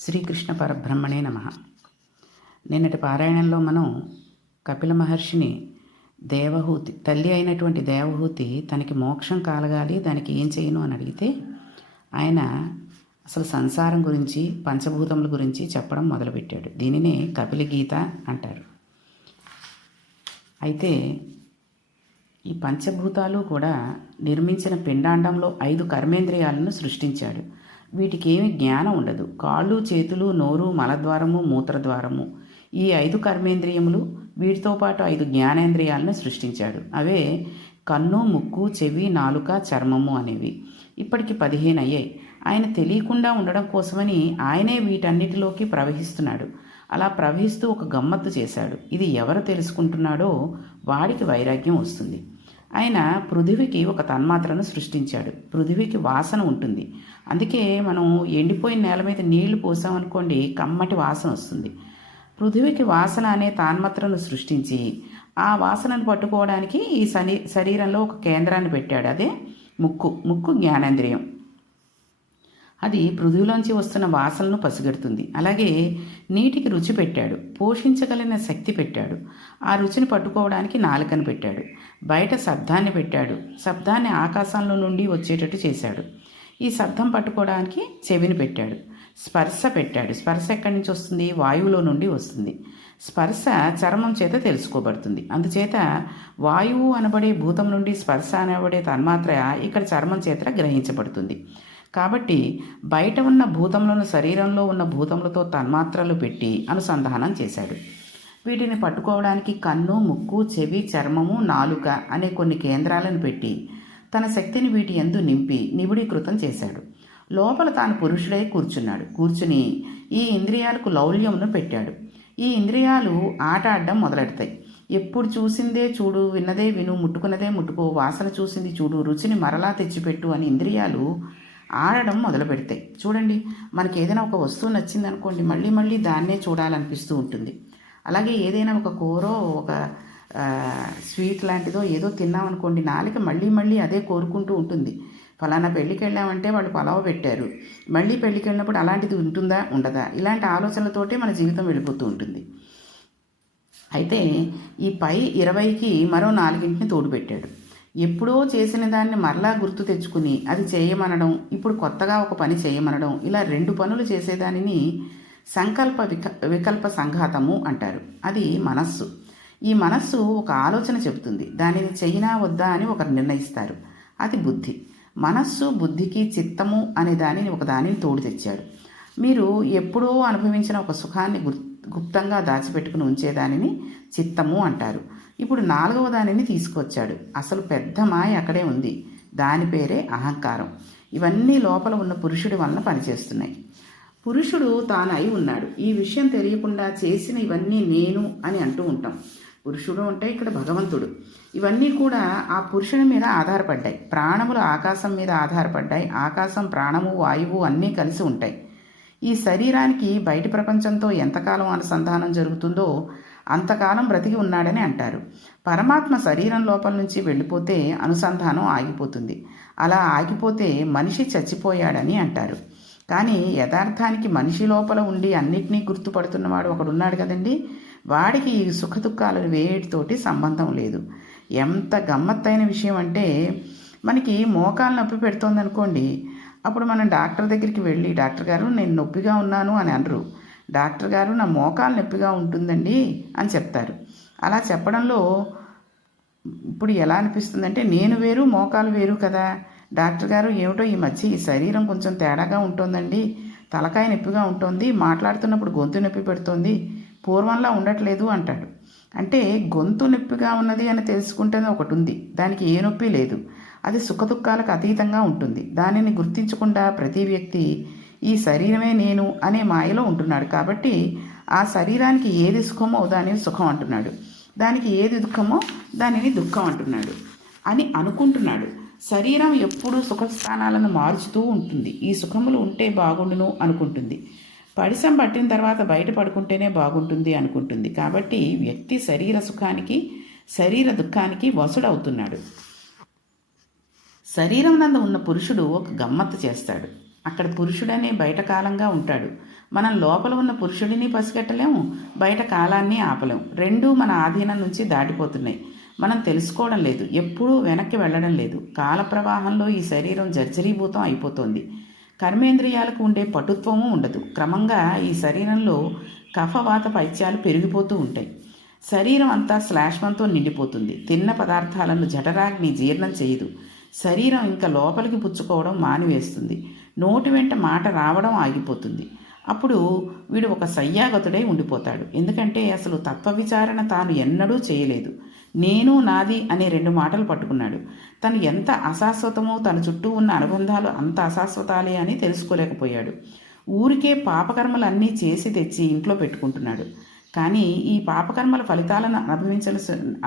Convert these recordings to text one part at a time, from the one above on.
శ్రీకృష్ణ పరబ్రహ్మణే నమః. నిన్నటి పారాయణంలో మనం కపిల మహర్షిని దేవహూతి తల్లి అయినటువంటి దేవహూతి తనకి మోక్షం కలగాలి, దానికి ఏం చేయను అని అడిగితే ఆయన అసలు సంసారం గురించి పంచభూతముల గురించి చెప్పడం మొదలుపెట్టాడు. దీనినే కపిల గీత అంటారు. అయితే ఈ పంచభూతాలు కూడా నిర్మించిన పిండాండంలో 5 కర్మేంద్రియాలను సృష్టించాడు. వీటికి ఏమి జ్ఞానం ఉండదు. కాళ్ళు, చేతులు, నోరు, మలద్వారము, మూత్రద్వారము, ఈ 5 కర్మేంద్రియములు, వీటితో పాటు 5 జ్ఞానేంద్రియాలను సృష్టించాడు. అవే కన్ను, ముక్కు, చెవి, నాలుక, చర్మము అనేవి. ఇప్పటికి 15 అయ్యాయి. ఆయన తెలియకుండా ఉండడం కోసమని ఆయనే వీటన్నిటిలోకి ప్రవహిస్తున్నాడు. అలా ప్రవహిస్తూ ఒక గమ్మత్తు చేశాడు. ఇది ఎవరు తెలుసుకుంటున్నాడో వాడికి వైరాగ్యం వస్తుంది. ఆయన పృథివికి ఒక తన్మాత్రను సృష్టించాడు. పృథివికి వాసన ఉంటుంది. అందుకే మనం ఎండిపోయిన నేల మీద నీళ్లు పోసామనుకోండి, కమ్మటి వాసన వస్తుంది. పృథివికి వాసన అనే తన్మాత్రను సృష్టించి ఆ వాసనను పట్టుకోవడానికి ఈ శరీరంలో ఒక కేంద్రాన్ని పెట్టాడు. అదే ముక్కు జ్ఞానేంద్రియం. అది పృథివిలోంచి వస్తున్న వాసనలను పసిగడుతుంది. అలాగే నీటికి రుచి పెట్టాడు, పోషించగలిగిన శక్తి పెట్టాడు. ఆ రుచిని పట్టుకోవడానికి నాలుకను పెట్టాడు. బయట శబ్దాన్ని పెట్టాడు, శబ్దాన్ని ఆకాశంలో నుండి వచ్చేటట్టు చేశాడు. ఈ శబ్దం పట్టుకోవడానికి చెవిని పెట్టాడు. స్పర్శ పెట్టాడు. స్పర్శ ఎక్కడి నుంచి వస్తుంది? వాయువులో నుండి వస్తుంది. స్పర్శ చర్మం చేత తెలుసుకోబడుతుంది. అందుచేత వాయువు అనబడే భూతం నుండి స్పర్శ అనబడే తన్మాత్ర ఇక్కడ చర్మం చేత గ్రహించబడుతుంది. కాబట్టి బయట ఉన్న భూతములను శరీరంలో ఉన్న భూతములతో తన్మాత్రలు పెట్టి అనుసంధానం చేశాడు. వీటిని పట్టుకోవడానికి కన్ను, ముక్కు, చెవి, చర్మము, నాలుక అనే కొన్ని కేంద్రాలను పెట్టి తన శక్తిని వీటి యందు నింపి నిబిడీకృతం చేశాడు. లోపల తాను పురుషుడై కూర్చుని ఈ ఇంద్రియాలకు లౌల్యమును పెట్టాడు. ఈ ఇంద్రియాలు ఆట ఆడడం మొదలెడతాయి. ఎప్పుడు చూసిందే చూడు, విన్నదే విను, ముట్టుకున్నదే ముట్టుకో, వాసన చూసింది చూడు, రుచిని మరలా తెచ్చిపెట్టు అని ఇంద్రియాలు ఆడడం మొదలు పెడతాయి. చూడండి, మనకి ఏదైనా ఒక వస్తువు నచ్చింది అనుకోండి, మళ్ళీ మళ్ళీ దాన్నే చూడాలనిపిస్తూ ఉంటుంది. అలాగే ఏదైనా ఒక కూరో ఒక స్వీట్ లాంటిదో ఏదో తిన్నామనుకోండి, నాలుక మళ్ళీ మళ్ళీ అదే కోరుకుంటూ ఉంటుంది. ఫలానా పెళ్ళికి వెళ్ళామంటే వాళ్ళు పలావ్ పెట్టారు, మళ్ళీ పెళ్ళికి వెళ్ళినప్పుడు అలాంటిది ఉంటుందా ఉండదా, ఇలాంటి ఆలోచనలతోటే మన జీవితం వెళ్ళిపోతూ ఉంటుంది. అయితే ఈ పై 20కి మరో 4ని తోడు పెట్టాడు. ఎప్పుడో చేసిన దాన్ని మరలా గుర్తు తెచ్చుకుని అది చేయమనడం, ఇప్పుడు కొత్తగా ఒక పని చేయమనడం, ఇలా 2 పనులు చేసేదానిని సంకల్ప వికల్ప సంఘాతము అంటారు. అది మనస్సు. ఈ మనస్సు ఒక ఆలోచన చెబుతుంది, దానిని చెయ్యినా వద్దా అని ఒకరు నిర్ణయిస్తారు. అది బుద్ధి. మనస్సు, బుద్ధికి చిత్తము అనే దానిని ఒకదానిని తోడు తెచ్చాడు. మీరు ఎప్పుడో అనుభవించిన ఒక సుఖాన్ని గుప్తంగా దాచిపెట్టుకుని ఉంచేదానిని చిత్తము అంటారు. ఇప్పుడు 4వ దానిని తీసుకొచ్చాడు. అసలు పెద్ద మాయ అక్కడే ఉంది. దాని పేరే అహంకారం. ఇవన్నీ లోపల ఉన్న పురుషుడి వలన పనిచేస్తున్నాయి. పురుషుడు తాను అయి ఉన్నాడు. ఈ విషయం తెలియకుండా చేసిన ఇవన్నీ నేను అని అంటూ ఉంటాం. పురుషుడు అంటే ఇక్కడ భగవంతుడు. ఇవన్నీ కూడా ఆ పురుషుని మీద ఆధారపడ్డాయి. ప్రాణములు ఆకాశం మీద ఆధారపడ్డాయి. ఆకాశం, ప్రాణము, వాయువు అన్నీ కలిసి ఉంటాయి. ఈ శరీరానికి బయటి ప్రపంచంతో ఎంతకాలం అనుసంధానం జరుగుతుందో అంతకాలం బ్రతికి ఉన్నాడని అంటారు. పరమాత్మ శరీరం లోపల నుంచి వెళ్ళిపోతే అనుసంధానం ఆగిపోతుంది. అలా ఆగిపోతే మనిషి చచ్చిపోయాడని అంటారు. కానీ యథార్థానికి మనిషి లోపల ఉండి అన్నిటినీ గుర్తుపడుతున్నవాడు ఒకడున్నాడు కదండి. వాడికి ఈ సుఖదుఖాల వేటితోటి సంబంధం లేదు. ఎంత గమ్మత్తైన విషయం అంటే, మనకి మోకాలు నొప్పి పెడుతోంది అనుకోండి, అప్పుడు మనం డాక్టర్ దగ్గరికి వెళ్ళి, డాక్టర్ గారు నేను నొప్పిగా ఉన్నాను అని అనరు. డాక్టర్ గారు నా మోకాలు నొప్పిగా ఉంటుందండి అని చెప్తారు. అలా చెప్పడంలో ఇప్పుడు ఎలా అనిపిస్తుందంటే, నేను వేరు మోకాలు వేరు కదా. డాక్టర్ గారు ఏమిటో ఈ మధ్య ఈ శరీరం కొంచెం తేడాగా ఉంటుందండి, తలకాయ నొప్పిగా ఉంటుంది, మాట్లాడుతున్నప్పుడు గొంతు నొప్పి పెడుతోంది, పూర్వంలా ఉండట్లేదు అంటాడు. అంటే గొంతు నొప్పిగా ఉన్నది అని తెలుసుకుంటేనే ఒకటి ఉంది, దానికి ఏ నొప్పి లేదు. అది సుఖదుఖాలకు అతీతంగా ఉంటుంది. దానిని గుర్తించకుండా ప్రతి వ్యక్తి ఈ శరీరమే నేను అనే మాయలో ఉంటున్నాడు. కాబట్టి ఆ శరీరానికి ఏది సుఖమో దానిని సుఖం అంటున్నాడు, దానికి ఏది దుఃఖమో దానిని దుఃఖం అంటున్నాడు అని అనుకుంటున్నాడు. శరీరం ఎప్పుడూ సుఖస్థానాలను మారుస్తూ ఉంటుంది. ఈ సుఖములు ఉంటే బాగుండును అనుకుంటుంది. పడిసం పట్టిన తర్వాత బయట పడుకుంటేనే బాగుంటుంది అనుకుంటుంది. కాబట్టి వ్యక్తి శరీర సుఖానికి శరీర దుఃఖానికి వసుడవుతున్నాడు. శరీరం నందు ఉన్న పురుషుడు ఒక గమ్మత్తు చేస్తాడు. అక్కడ పురుషుడనే బయట కాలంగా ఉంటాడు. మనం లోపల ఉన్న పురుషుడిని పసిగట్టలేము, బయట కాలాన్ని ఆపలేము. రెండూ మన ఆధీనం నుంచి దాటిపోతున్నాయి. మనం తెలుసుకోవడం లేదు, ఎప్పుడూ వెనక్కి వెళ్ళడం లేదు. కాల ప్రవాహంలో ఈ శరీరం జర్జరీభూతం అయిపోతుంది. కర్మేంద్రియాలకు ఉండే పటుత్వము ఉండదు. క్రమంగా ఈ శరీరంలో కఫవాత పైత్యాలు పెరిగిపోతూ ఉంటాయి. శరీరం అంతా శ్లాష్మంతో నిండిపోతుంది. తిన్న పదార్థాలను జఠరాగ్ని జీర్ణం చేయదు. శరీరం ఇంకా లోపలికి పుచ్చుకోవడం మానివేస్తుంది. నోటి వెంట మాట రావడం ఆగిపోతుంది. అప్పుడు వీడు ఒక సయ్యాగతుడై ఉండిపోతాడు. ఎందుకంటే అసలు తత్వవిచారణ తాను ఎన్నడూ చేయలేదు. నేను నాది అనే రెండు మాటలు పట్టుకున్నాడు. తను ఎంత అశాశ్వతమో, తన చుట్టూ ఉన్న అనుబంధాలు అంత అశాశ్వతాలే అని తెలుసుకోలేకపోయాడు. ఊరికే పాపకర్మలన్నీ చేసి తెచ్చి ఇంట్లో పెట్టుకుంటున్నాడు. కానీ ఈ పాపకర్మల ఫలితాలను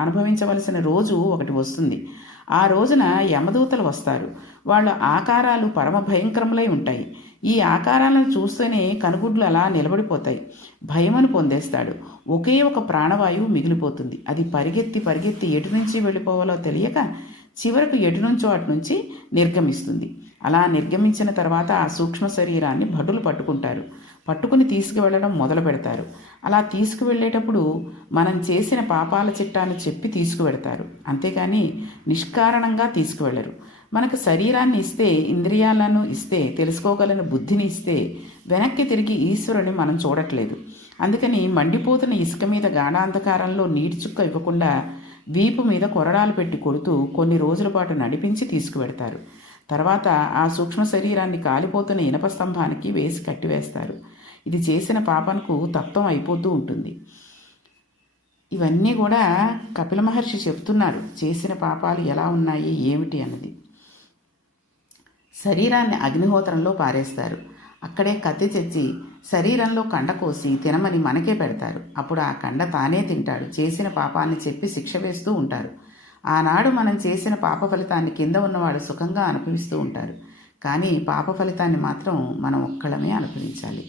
అనుభవించవలసిన రోజు ఒకటి వస్తుంది. ఆ రోజున యమదూతలు వస్తారు. వాళ్ళ ఆకారాలు పరమ భయంకరములై ఉంటాయి. ఈ ఆకారాలను చూస్తేనే కనుగుడ్లు అలా నిలబడిపోతాయి. భయమను పొందేస్తాడు. ఒకే ఒక ప్రాణవాయువు మిగిలిపోతుంది. అది పరిగెత్తి పరిగెత్తి ఎటు నుంచి వెళ్ళిపోవాలో తెలియక చివరకు ఎటు నుంచో అటు నుంచి నిర్గమిస్తుంది. అలా నిర్గమించిన తర్వాత ఆ సూక్ష్మ శరీరాన్ని భటులు పట్టుకుంటారు. పట్టుకుని తీసుకువెళ్ళడం మొదలు పెడతారు. అలా తీసుకువెళ్ళేటప్పుడు మనం చేసిన పాపాల చిట్టాన్ని చెప్పి తీసుకువెడతారు. అంతేకాని నిష్కారణంగా తీసుకువెళ్ళరు. మనకు శరీరాన్ని ఇస్తే, ఇంద్రియాలను ఇస్తే, తెలుసుకోగలని బుద్ధిని ఇస్తే వెనక్కి తిరిగి ఈశ్వరుని మనం చూడట్లేదు. అందుకని మండిపోతున్న ఇసుక మీద గాఢాంధకారంలో నీటి చుక్క ఇవ్వకుండా వీపు మీద కొరడాలు పెట్టి కొడుతూ కొన్ని రోజుల పాటు నడిపించి తీసుకువెడతారు. తర్వాత ఆ సూక్ష్మ శరీరాన్ని కాలిపోతున్న ఇనప స్తంభానికి వేసి కట్టివేస్తారు. ఇది చేసిన పాపనకు తత్వం అయిపోతూ ఉంటుంది. ఇవన్నీ కూడా కపిల మహర్షి చెప్తున్నారు. చేసిన పాపాలు ఎలా ఉన్నాయి ఏమిటి అన్నది. శరీరాన్ని అగ్నిహోత్రంలో పారేస్తారు. అక్కడే కత్తి తెచ్చి శరీరంలో కండ కోసి తినమని మనకే పెడతారు. అప్పుడు ఆ కండ తానే తింటాడు. చేసిన పాపాన్ని చెప్పి శిక్ష వేస్తూ ఉంటారు. ఆనాడు మనం చేసిన పాప ఫలితాన్ని కింద ఉన్నవాడు సుఖంగా అనుభవిస్తూ ఉంటారు. కానీ పాప ఫలితాన్ని మాత్రం మనం ఒక్కళ్ళమే అనుభవించాలి.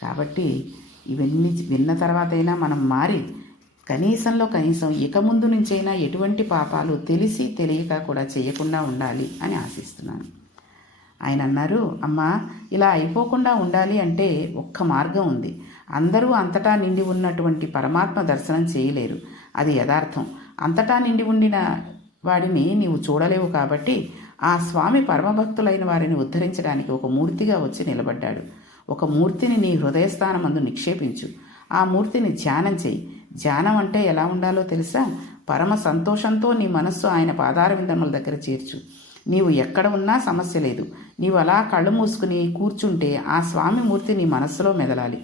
కాబట్టి ఇవన్నీ విన్న తర్వాతైనా మనం మారి కనీసంలో కనీసం ఇక ముందు నుంచైనా ఎటువంటి పాపాలు తెలిసి తెలియక కూడా చేయకుండా ఉండాలి అని ఆశిస్తున్నాను. ఆయన అన్నారు, అమ్మా, ఇలా అయిపోకుండా ఉండాలి అంటే ఒక్క మార్గం ఉంది. అందరూ అంతటా నిండి ఉన్నటువంటి పరమాత్మ దర్శనం చేయలేరు. అది యథార్థం. అంతటా నిండి ఉండిన వాడిని నీవు చూడలేవు. కాబట్టి ఆ స్వామి పరమభక్తులైన వారిని ఉద్ధరించడానికి ఒక మూర్తిగా వచ్చి నిలబడ్డాడు. ఒక మూర్తిని నీ హృదయస్థానమందు నిక్షేపించు. ఆ మూర్తిని ధ్యానం చేయి. ధ్యానం అంటే ఎలా ఉండాలో తెలుసా? పరమ సంతోషంతో నీ మనస్సు ఆయన పాదారవిందముల దగ్గర చేర్చు. నీవు ఎక్కడ ఉన్నా సమస్య లేదు. నీవు అలా కళ్ళు మూసుకుని కూర్చుంటే ఆ స్వామి మూర్తి నీ మనస్సులో మెదలాలి.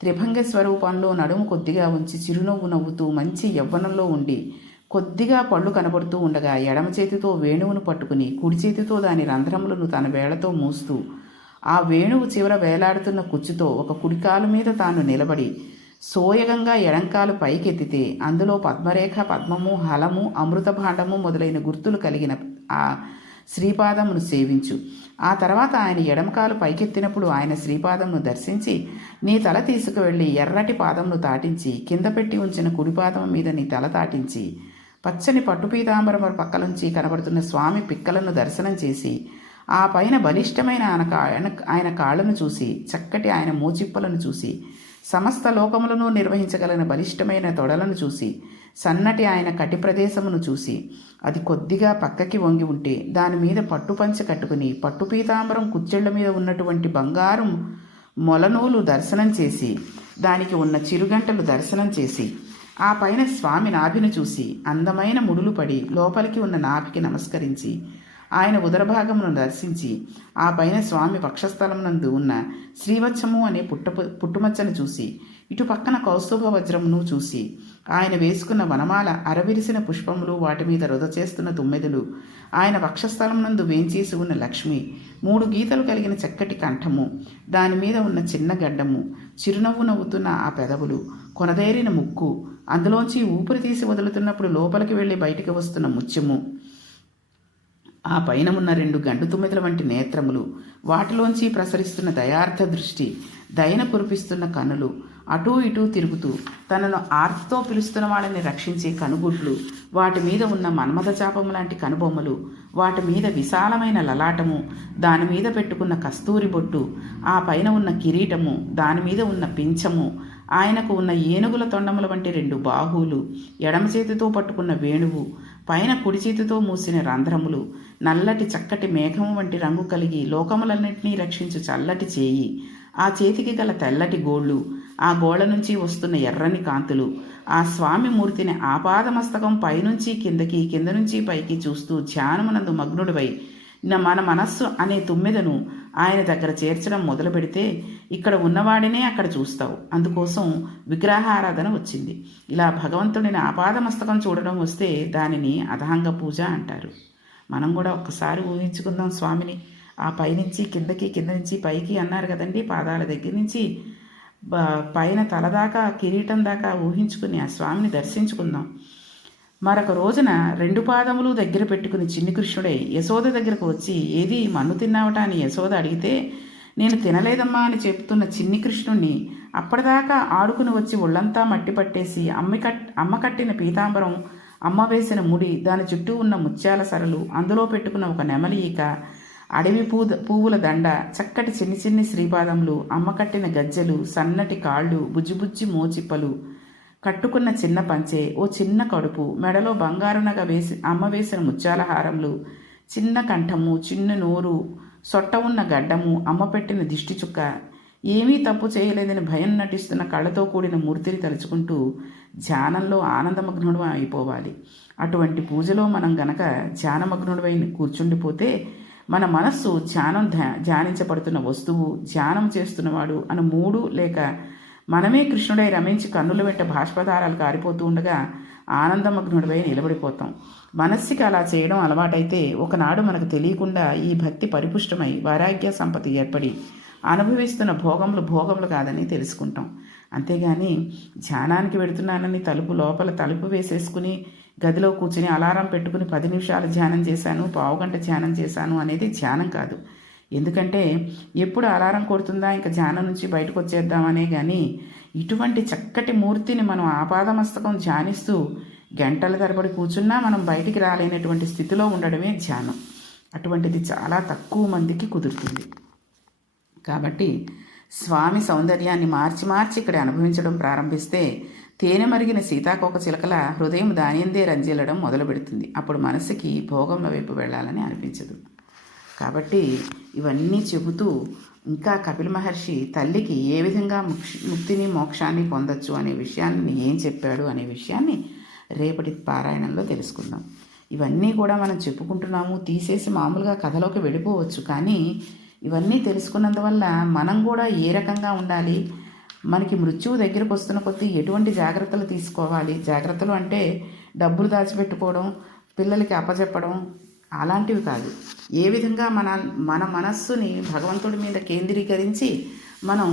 త్రిభంగ స్వరూపంలో నడుము కొద్దిగా ఉంచి చిరునవ్వు నవ్వుతూ మంచి యవ్వనంలో ఉండి కొద్దిగా పళ్ళు కనబడుతూ ఉండగా ఎడమ చేతితో వేణువును పట్టుకుని కుడి చేతితో దాని రంధ్రములను తన వేళ్లతో మూస్తూ ఆ వేణువు చివర వేలాడుతున్న కుచ్చుతో ఒక కుడికాలు మీద తాను నిలబడి సోయగంగా ఎడంకాలు పైకెత్తితే అందులో పద్మరేఖ, పద్మము, హలము, అమృత భాండము మొదలైన గుర్తులు కలిగిన ఆ శ్రీపాదమును సేవించు. ఆ తర్వాత ఆయన ఎడమకాలు పైకెత్తినప్పుడు ఆయన శ్రీపాదమును దర్శించి నీ తల తీసుకువెళ్ళి ఎర్రటి పాదమును తాటించి కింద పెట్టి ఉంచిన కుడిపాదం మీద నీ తల తాటించి పచ్చని పట్టుపీతాంబరం పక్కనుంచి కనబడుతున్న స్వామి పిక్కలను దర్శనం చేసి ఆ పైన బలిష్టమైన ఆయన కాళ్ళను చూసి చక్కటి ఆయన మోచిప్పలను చూసి సమస్త లోకములను నిర్వహించగలిగిన బలిష్టమైన తొడలను చూసి సన్నటి ఆయన కటి ప్రదేశమును చూసి అది కొద్దిగా పక్కకి వంగి ఉంటే దాని మీద పట్టుపంచ కట్టుకుని పట్టుపీతాంబరం కుచ్చెళ్ల మీద ఉన్నటువంటి బంగారు మొలనూలు దర్శనం చేసి దానికి ఉన్న చిరుగంటలు దర్శనం చేసి ఆ పైన స్వామి నాభిని చూసి అందమైన ముడులు పడి లోపలికి ఉన్న నాభికి నమస్కరించి ఆయన ఉదరభాగమును దర్శించి ఆ పైన స్వామి వక్షస్థలమునందు ఉన్న శ్రీవత్సము అనే పుట్టుమచ్చను చూసి ఇటు పక్కన కౌస్తుభ వజ్రమును చూసి ఆయన వేసుకున్న వనమాల అరవిరిసిన పుష్పములు వాటి మీద రుద చేస్తున్న తుమ్మెదలు ఆయన వక్షస్థలమునందు వేంచేసి ఉన్న లక్ష్మి 3 గీతలు కలిగిన చక్కటి కంఠము దాని మీద ఉన్న చిన్న గడ్డము చిరునవ్వు నవ్వుతున్న ఆ పెదవులు కొనదేరిన ముక్కు అందులోంచి ఊపిరి తీసి వదులుతున్నప్పుడు లోపలికి వెళ్ళి బయటికి వస్తున్న ముత్యము ఆ పైన ఉన్న 2 గండు తుమ్మెదల వంటి నేత్రములు వాటిలోంచి ప్రసరిస్తున్న దయార్థ దృష్టి దయన కురిపిస్తున్న కనులు అటూ ఇటూ తిరుగుతూ తనను ఆర్తితో పిలుస్తున్న వాళ్ళని రక్షించే కనుగుడ్లు వాటి మీద ఉన్న మన్మథ చాపం లాంటి కనుబొమ్మలు వాటి మీద విశాలమైన లలాటము, దాని మీద పెట్టుకున్న కస్తూరి బొట్టు, ఆ పైన ఉన్న కిరీటము, దాని మీద ఉన్న పింఛము, ఆయనకు ఉన్న ఏనుగుల తొండముల వంటి 2 బాహువులు, ఎడమ చేతితో పట్టుకున్న వేణువు, పైన కుడి చేతితో మూసిన రంధ్రములు, నల్లటి చక్కటి మేఘము వంటి రంగు కలిగి లోకములన్నింటినీ రక్షించు చల్లటి చేయి, ఆ చేతికి గల తెల్లటి గోళ్ళు, ఆ గోళ్ళ నుంచి వస్తున్న ఎర్రని కాంతులు, ఆ స్వామి మూర్తిని ఆపాదమస్తకం పైనుంచి కిందకి, కింద నుంచి పైకి చూస్తూ ధ్యానమునందు మగ్నుడివై మన మనస్సు అనే తుమ్మెదను ఆయన దగ్గర చేర్చడం మొదలు పెడితే ఇక్కడ ఉన్నవాడినే అక్కడ చూస్తావు. అందుకోసం విగ్రహారాధన వచ్చింది. ఇలా భగవంతుడిని ఆపాదమస్తకం చూడడం వస్తే దానిని అధంగ పూజ అంటారు. మనం కూడా ఒక్కసారి ఊహించుకుందాం స్వామిని. ఆ పైనుంచి కిందకి, కింద నుంచి పైకి అన్నారు కదండి. పాదాల దగ్గర నుంచి పైన తల దాకా, కిరీటం దాకా ఊహించుకుని ఆ స్వామిని దర్శించుకుందాం. మరొక రోజున 2 పాదములు దగ్గర పెట్టుకుని చిన్ని కృష్ణుడై యశోద దగ్గరకు వచ్చి, ఏది మన్ను తిన్నావట అని యశోద అడిగితే, నేను తినలేదమ్మా అని చెప్తున్న చిన్ని కృష్ణుణ్ణి అప్పటిదాకా ఆడుకుని వచ్చి ఒళ్ళంతా మట్టి పట్టేసి అమ్మ కట్టిన పీతాంబరం, అమ్మ వేసిన ముడి, దాని చుట్టూ ఉన్న ముత్యాల సరలు, అందులో పెట్టుకున్న ఒక నెమలి ఈక, అడవి పువ్వుల దండ, చక్కటి చిన్ని శ్రీపాదములు, అమ్మ కట్టిన గజ్జెలు, సన్నటి కాళ్ళు, బుజ్జిబుజ్జి మోచిప్పలు, కట్టుకున్న చిన్న పంచె, ఓ చిన్న కడుపు, మెడలో బంగారు నగ అమ్మ వేసిన ముత్యాల హారములు, చిన్న కంఠము, చిన్న నోరు, సొట్ట ఉన్న గడ్డము, అమ్మ పెట్టిన దిష్టి చుక్క, ఏమీ తప్పు చేయలేదని భయం నటిస్తున్న కళ్ళతో కూడిన మూర్తిని తలుచుకుంటూ ధ్యానంలో ఆనందమగ్నుడు అయిపోవాలి. అటువంటి పూజలో మనం గనక ధ్యానమగ్నుడివై కూర్చుండిపోతే మన మనస్సు ధ్యానించబడుతున్న వస్తువు, ధ్యానం చేస్తున్నవాడు అని 3 లేక మనమే కృష్ణుడై రమించి కన్నుల వెంట బాష్పధారాలు కారిపోతూ ఉండగా ఆనందమగ్నుడిపై నిలబడిపోతాం. మనస్సుకి అలా చేయడం అలవాటైతే ఒకనాడు మనకు తెలియకుండా ఈ భక్తి పరిపుష్టమై వైరాగ్య సంపత్తి ఏర్పడి అనుభవిస్తున్న భోగములు కాదని తెలుసుకుంటాం. అంతేగాని ధ్యానానికి వెడుతున్నానని లోపల తలుపు వేసేసుకుని గదిలో కూర్చుని అలారం పెట్టుకుని 10 నిమిషాలు ధ్యానం చేశాను, పావుగంట ధ్యానం చేశాను అనేది ధ్యానం కాదు. ఎందుకంటే ఎప్పుడు అలారం కొడుతుందా ఇంకా ధ్యానం నుంచి బయటకు వచ్చేద్దామనే కానీ ఇటువంటి చక్కటి మూర్తిని మనం ఆపాదమస్తకం ధ్యానిస్తూ గంటల తరబడి కూర్చున్నా మనం బయటికి రాలేనటువంటి స్థితిలో ఉండడమే ధ్యానం. అటువంటిది చాలా తక్కువ మందికి కుదురుతుంది. కాబట్టి స్వామి సౌందర్యాన్ని మార్చి ఇక్కడ అనుభవించడం ప్రారంభిస్తే తేనె మరిగిన సీతాకోక చిలకల హృదయం దానియందే రంజిల్లడం మొదలు పెడుతుంది. అప్పుడు మనసుకి భోగంల వైపు వెళ్ళాలని అనిపించదు. కాబట్టి ఇవన్నీ చెబుతూ ఇంకా కపిల మహర్షి తల్లికి ఏ విధంగా ముక్తిని మోక్షాన్ని పొందొచ్చు అనే విషయాన్ని ఏం చెప్పాడు అనే విషయాన్ని రేపటి పారాయణంలో తెలుసుకుందాం. ఇవన్నీ కూడా మనం చెప్పుకుంటున్నాము, తీసేసి మామూలుగా కథలోకి వెళ్ళిపోవచ్చు. కానీ ఇవన్నీ తెలుసుకున్నందువల్ల మనం కూడా ఏ రకంగా ఉండాలి, మనకి మృత్యువు దగ్గరకు వస్తున్న కొద్దీ ఎటువంటి జాగ్రత్తలు తీసుకోవాలి, జాగ్రత్తలు అంటే డబ్బులు దాచిపెట్టుకోవడం, పిల్లలకి అప్పచెప్పడం అలాంటివి కాదు. ఏ విధంగా మన మనస్సుని భగవంతుడి మీద కేంద్రీకరించి మనం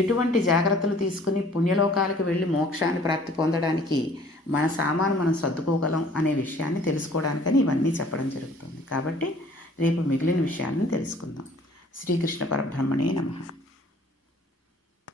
ఎటువంటి జాగ్రత్తలు తీసుకుని పుణ్యలోకాలకు వెళ్ళి మోక్షాన్ని ప్రాప్తి పొందడానికి మన సామాను మనం సర్దుకోగలం అనే విషయాన్ని తెలుసుకోవడానికని ఇవన్నీ చెప్పడం జరుగుతుంది. కాబట్టి రేపు మిగిలిన విషయాలను తెలుసుకుందాం. శ్రీకృష్ణ పరబ్రహ్మణే నమః.